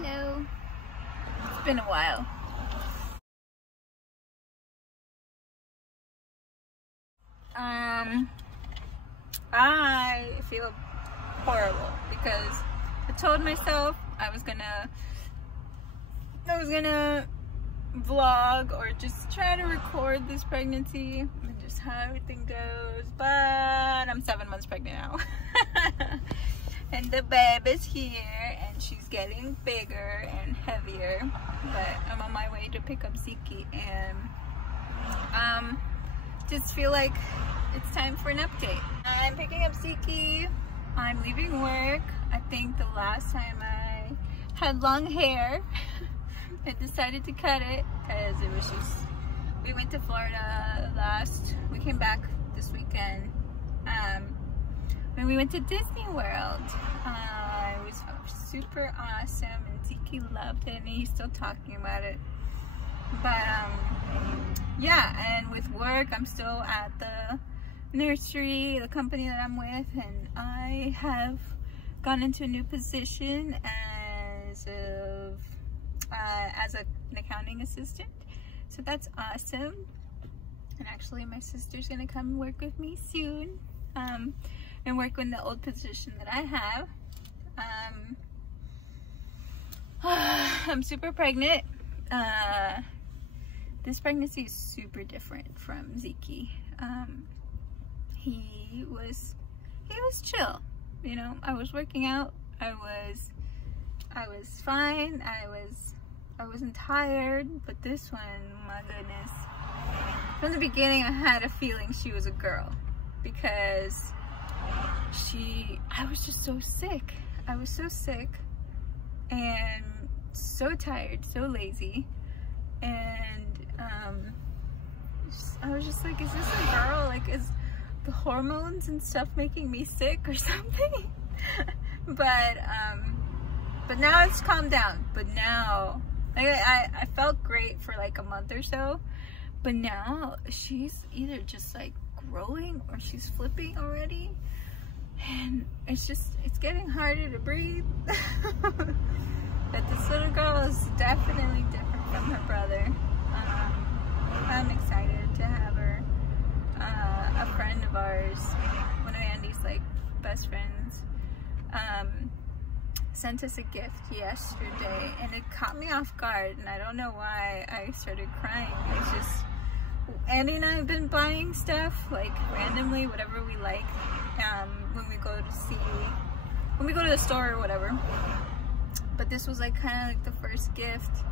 Hello. It's been a while. I feel horrible because I told myself I was gonna vlog or just try to record this pregnancy and just how everything goes, but I'm 7 months pregnant now. And the baby's here and she's getting bigger and heavier, but I'm on my way to pick up Ziki and just feel like it's time for an update. I'm picking up Ziki. I'm leaving work. I think the last time I had long hair I decided to cut it because it was just, we went to Florida we came back this weekend and we went to Disney World. It was super awesome and Ziki loved it and he's still talking about it. But yeah, and with work I'm still at the nursery, the company that I'm with, and I have gone into a new position as an accounting assistant, so that's awesome. And actually my sister's gonna come work with me soon and work in the old position that I have. I'm super pregnant. This pregnancy is super different from Ziki. He was chill, you know. I was working out. I was fine. I wasn't tired, but this one, my goodness. From the beginning, I had a feeling she was a girl because I was just so sick. I was so sick and so tired, so lazy, and I was just like, is this a girl? Like, is the hormones and stuff making me sick or something? But now it's calmed down. But now, like, I felt great for like a month or so, but now she's either just like growing or she's flipping already, and it's getting harder to breathe. But this little girl is definitely different from her brother. I'm excited to have her. A friend of ours, one of Andy's like best friends, sent us a gift yesterday, and it caught me off guard, and I don't know why I started crying. It's just, Andy and I have been buying stuff like randomly, whatever we like, when we go to the store or whatever. But this was like kind of like the first gift,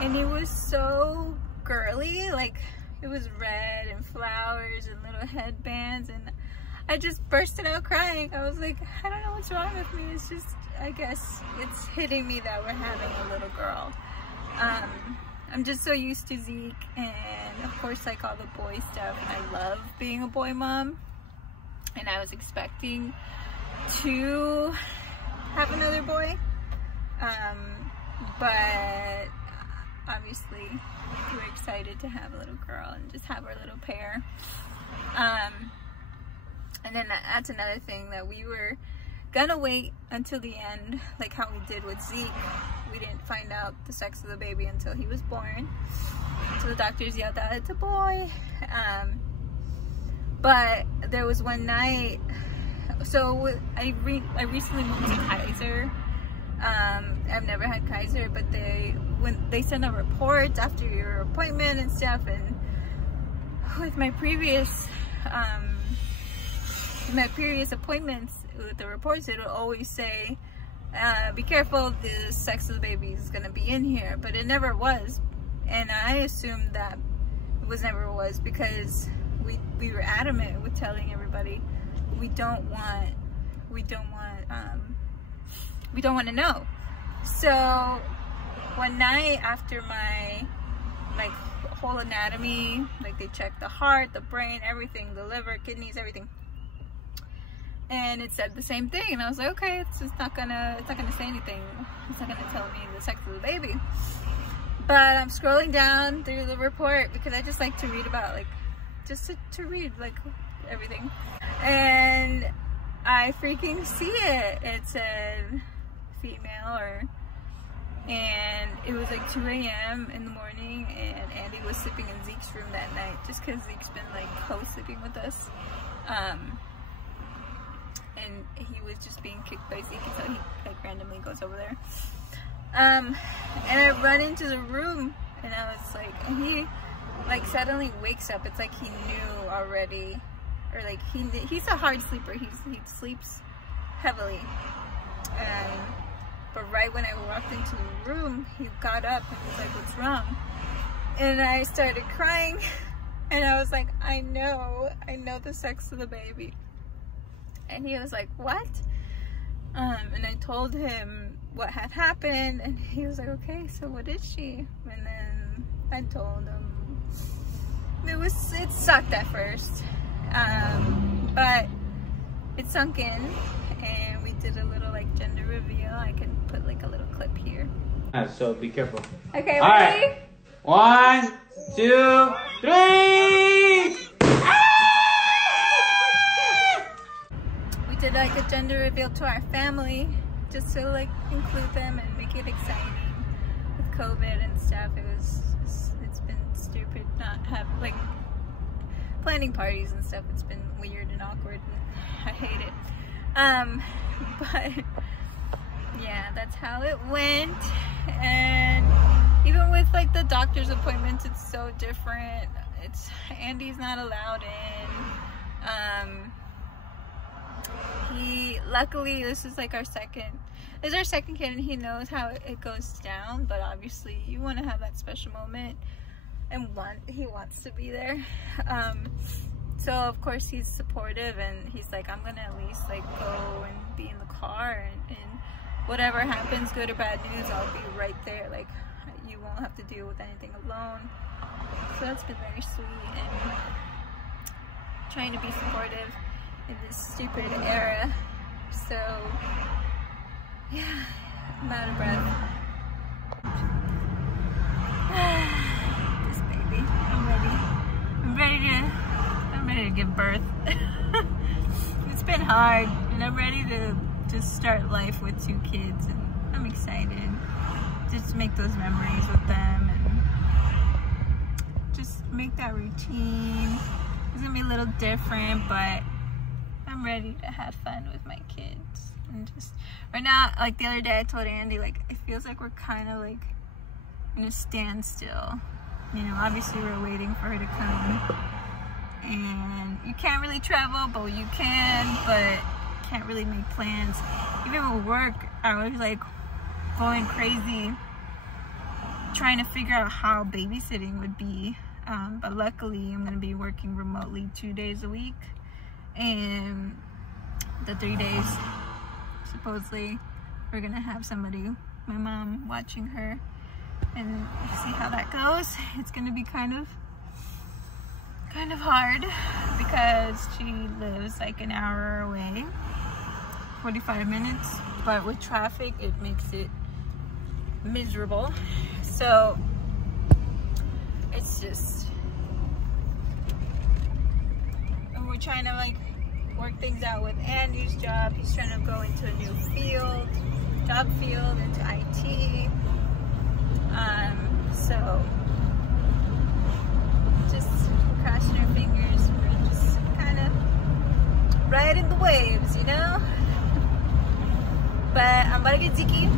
and it was so girly. Like, it was red and flowers and little headbands, and I just bursted out crying. I was like, I don't know what's wrong with me. It's just, I guess it's hitting me that we're having a little girl. I'm just so used to Zeke and of course like all the boy stuff, and I love being a boy mom, and I was expecting to have another boy, but obviously we're excited to have a little girl and just have our little pair. And then that's another thing, that we were gonna wait until the end, like how we did with Zeke. We didn't find out the sex of the baby until he was born, so the doctors yelled out it's a boy. But there was one night, so I recently moved to Kaiser. I've never had Kaiser, but when they send out reports after your appointment and stuff, and with my previous appointments with the reports, it'll always say be careful, the sex of the baby is gonna be in here, but it never was, and I assumed that it never was because we were adamant with telling everybody we don't want to know. So one night after my like whole anatomy, like they checked the heart, the brain, everything, the liver, kidneys, everything, and it said the same thing, and I was like, okay, it's not gonna say anything, it's not gonna tell me the sex of the baby. But I'm scrolling down through the report because I just like to read about, like, just to read like everything, and I freaking see it. It said female, or and it was like 2 a.m. in the morning, and Andy was sleeping in Zeke's room that night just because Zeke's been like co-sleeping with us. And he was just being kicked by Zeke, so he like randomly goes over there. And I run into the room, and I was like, and he like suddenly wakes up. It's like he knew already, or like he's a hard sleeper. He sleeps heavily. But right when I walked into the room, he got up and was like, "What's wrong?" And I started crying, and I was like, I know the sex of the baby." And he was like, "What?" And I told him what had happened, and he was like, "Okay, so what is she?" And then I told him. It sucked at first, but it sunk in, and we did a little like gender reveal. I can put like a little clip here. So be careful. Okay, all ready? Right. 1, 2, 3. We did like a gender reveal to our family, just to like include them and make it exciting. With COVID and stuff, it's been stupid not having like planning parties and stuff. It's been weird and awkward, and I hate it. But yeah, that's how it went. And even with like the doctor's appointments, it's so different. Andy's not allowed in. Luckily this is like our second kid, and he knows how it goes down, but obviously you want to have that special moment, and he wants to be there. So of course he's supportive, and he's like, "I'm gonna at least like go and be in the car, and whatever happens, good or bad news, I'll be right there. Like, you won't have to deal with anything alone." So that's been very sweet, and trying to be supportive in this stupid era. So yeah, I'm out of breath. This baby, I'm ready to give birth. It's been hard, and I'm ready to just start life with 2 kids, and I'm excited just to make those memories with them and just make that routine. It's gonna be a little different, but I'm ready to have fun with my kids. And just right now, like the other day I told Andy, like it feels like we're kind of like in a standstill. You know, obviously we're waiting for her to come, and you can't really travel, but you can, but can't really make plans. Even with work, I was like going crazy trying to figure out how babysitting would be, but luckily I'm going to be working remotely 2 days a week, and the 3 days supposedly we're gonna have somebody, my mom, watching her, and see how that goes. It's gonna be kind of hard because she lives like an hour away, 45 minutes, but with traffic it makes it miserable. So it's just, and we're trying to like work things out with Andy's job. He's trying to go into a new job field, into IT. So just crossing our fingers. We're just kind of riding the waves, you know? But I'm about to get Zeke.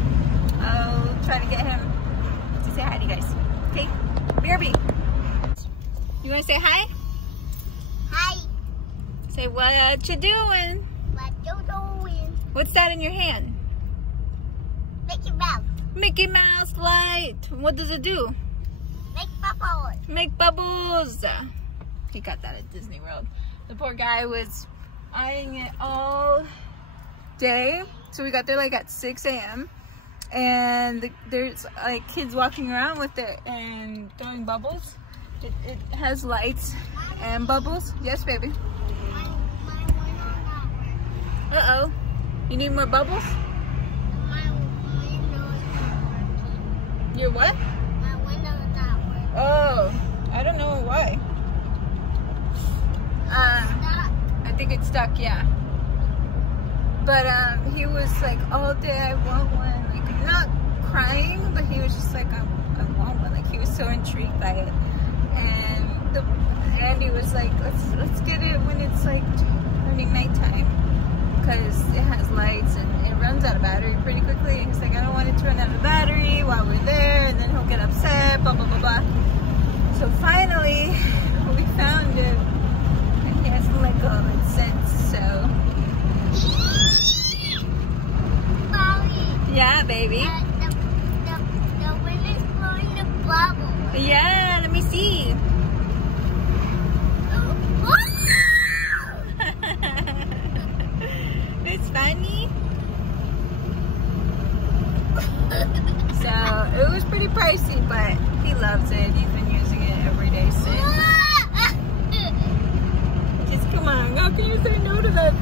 I'll try to get him to say hi to you guys. Okay? BRB. You want to say hi? Hi. Say, what you doing? What you doing? What's that in your hand? Mickey Mouse. Mickey Mouse light. What does it do? Make bubbles. Make bubbles. He got that at Disney World. The poor guy was eyeing it all day. So we got there like at 6 a.m. and there's like kids walking around with it and throwing bubbles. It has lights and bubbles. Yes, baby. Uh-oh. You need more bubbles? Your what? My window's not working. Oh, I don't know why. I think it's stuck, yeah. But he was like all day, I want one. Like, not crying, but so intrigued by it. And Andy was like, let's get it when it's like turning nighttime, because it has lights and it runs out of battery pretty quickly. He's like, I don't want it to run out of battery while we're there, and then he'll get upset, blah blah blah blah. So finally we found it, and he has to let go of it since. So Mommy, yeah, baby. the wind is blowing the bubble. Yeah, let me see. It's funny. So it was pretty pricey, but he loves it. He's been using it every day since. Just come on, how can you say no to that?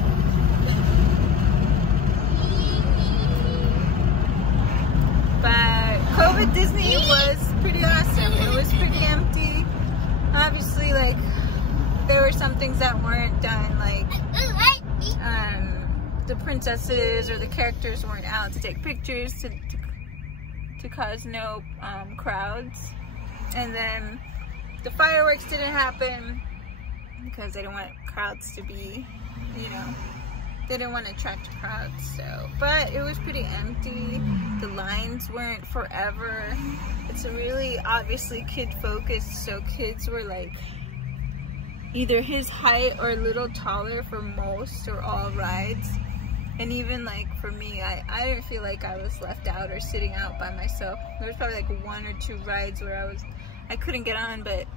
But COVID Disney was pretty awesome. It was pretty empty. Obviously, like, there were some things that weren't done, like the princesses or the characters weren't out to take pictures to cause no crowds. And then the fireworks didn't happen because they didn't want crowds to be, you know, they didn't want to attract crowds. So, but it was pretty empty. The lines weren't forever. It's a really obviously kid focused, so kids were like either his height or a little taller for most or all rides. And even like for me, I didn't feel like I was left out or sitting out by myself. There was probably like 1 or 2 rides where I couldn't get on, but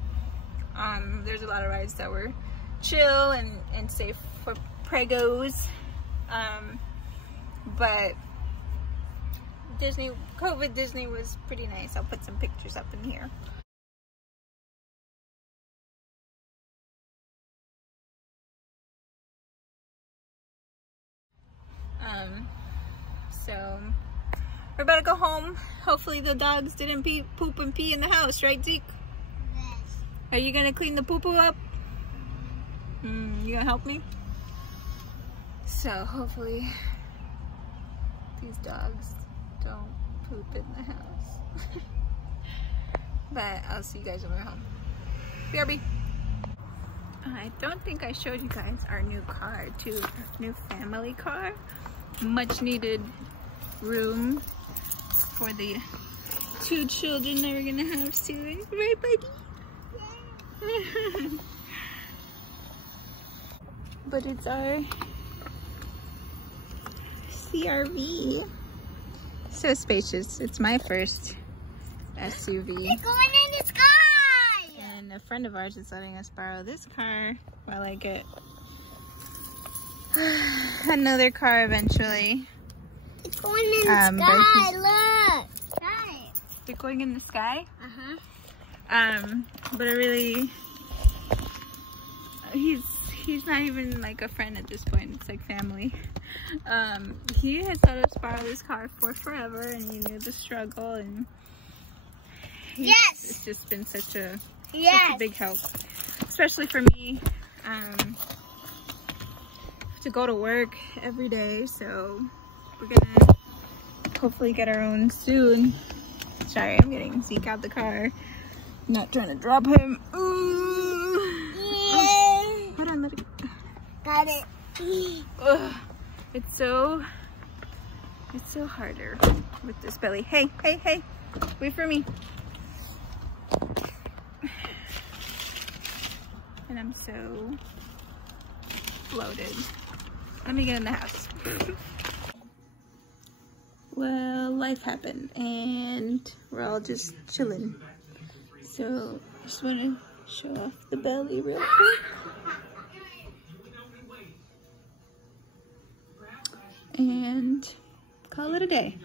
there's a lot of rides that were chill and safe for pregos. But COVID Disney was pretty nice. I'll put some pictures up in here. So we're about to go home. Hopefully the dogs didn't poop and pee in the house, right, Zeke? Yes. Are you gonna clean the poo-poo up? You gonna help me? So hopefully these dogs don't poop in the house. But I'll see you guys when we're home. BRB. I don't think I showed you guys our new car too. Our new family car. Much needed room for the 2 children that we're gonna have soon. Right, buddy? Yeah. But it's our CRV. So spacious. It's my first SUV. It's going in the sky! And a friend of ours is letting us borrow this car while I get another car eventually. It's going in the sky, look! Sky. They're going in the sky? Uh-huh. But I really, he's not even like a friend at this point. It's like family. He has let us borrow this car for forever, and he knew the struggle, and it's just been such a big help, especially for me, to go to work every day. So we're gonna hopefully get our own soon. Sorry, I'm getting Zeke out the car. Not trying to drop him. Ooh. Yeah. Hold on, let it go. Got it. Ugh. It's so harder with this belly. Hey, hey, hey, wait for me. And I'm so bloated. Let me get in the house. Well, life happened and we're all just chilling. So I just want to show off the belly real quick. And call it a day.